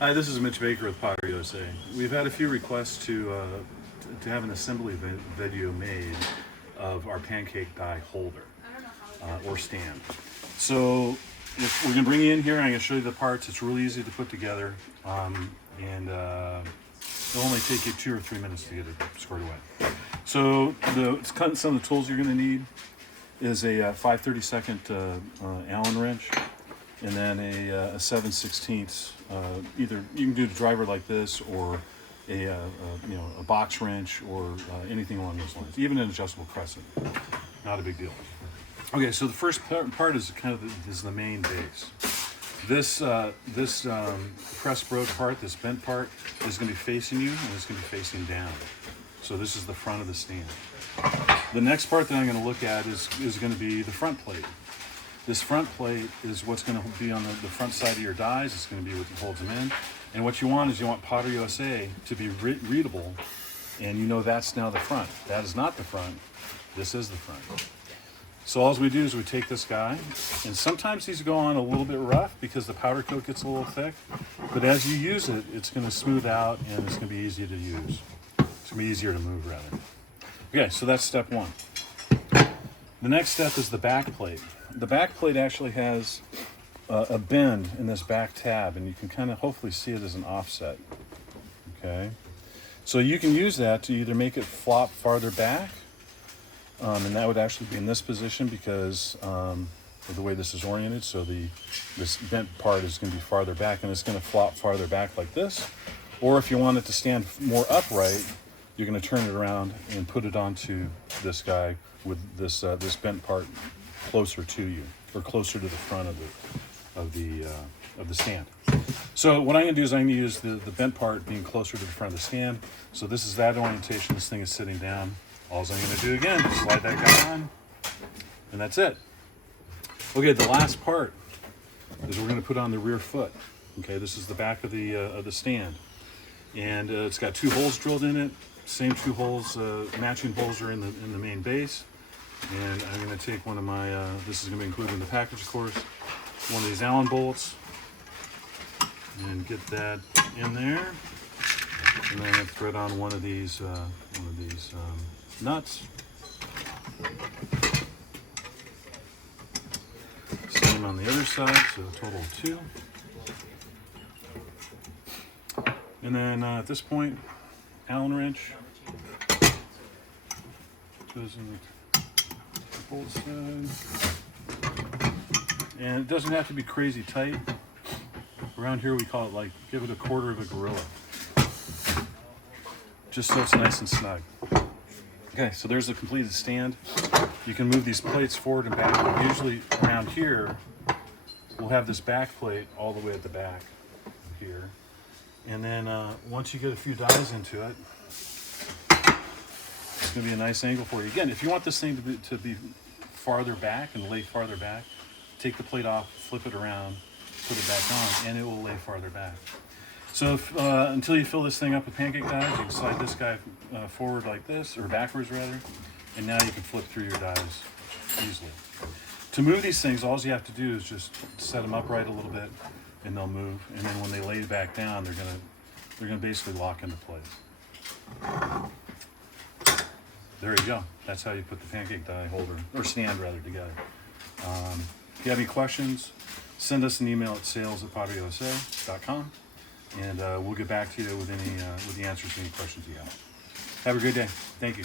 Hi, this is Mitch Baker with Potter USA. We've had a few requests to have an assembly video made of our pancake die holder or stand. So we're going to bring you in here and I'm going to show you the parts. It's really easy to put together, and it'll only take you 2 or 3 minutes to get it squared away. So some of the tools you're going to need is a 5/32 Allen wrench, and then a 7/16. Either you can do the driver like this, or a box wrench, or anything along those lines. Even an adjustable crescent, not a big deal. Okay, so the first part is is the main base. This press broke part, this bent part, is going to be facing you, and it's going to be facing down. So this is the front of the stand. The next part that I'm going to look at is going to be the front plate. This front plate is what's going to be on the front side of your dies. It's going to be what holds them in. And what you want Potter USA to be readable, and you know that's now the front. That is not the front. This is the front. So all we do is we take this guy, and sometimes these go on a little bit rough because the powder coat gets a little thick. But as you use it, it's going to smooth out, and it's going to be easy to use. It's going to be easier to move, rather. Okay, so that's step one. The next step is the back plate. The back plate actually has a bend in this back tab, and you can kind of hopefully see it as an offset. Okay, so you can use that to either make it flop farther back, and that would actually be in this position because of the way this is oriented. So this bent part is going to be farther back, and it's going to flop farther back like this. Or if you want it to stand more upright, you're going to turn it around and put it onto this guy with this bent part closer to you, or closer to the front of the stand. So what I'm going to do is I'm going to use the bent part being closer to the front of the stand. So this is that orientation. This thing is sitting down. All I'm going to do again is slide that guy on, and that's it. Okay, the last part is we're going to put on the rear foot. Okay, this is the back of the stand, and it's got 2 holes drilled in it. Same 2 holes, matching holes are in the main base. And I'm going to take one of my, this is going to be included in the package, of course, one of these Allen bolts, and get that in there. And then I'm going to thread on one of these nuts. Same on the other side, so a total of 2. And then at this point, Allen wrench goes in the bolt side, and it doesn't have to be crazy tight. Around here we call it, like, give it a quarter of a gorilla, just so it's nice and snug. Okay, so there's the completed stand. You can move these plates forward and back. Usually around here we'll have this back plate all the way at the back here, and then once you get a few dies into it, it's going to be a nice angle for you. Again, if you want this thing to be farther back and lay farther back, take the plate off, flip it around, put it back on, and it will lay farther back. So until you fill this thing up with pancake dies, you can slide this guy forward like this, or backwards rather, and now you can flip through your dies easily. To move these things, all you have to do is just set them upright a little bit, and they'll move. And then when they lay back down, they're gonna basically lock into place. There you go. That's how you put the pancake die holder, or stand rather, together. If you have any questions, send us an email at sales@potterusa.com, and we'll get back to you with the answers to any questions you have. Have a great day. Thank you.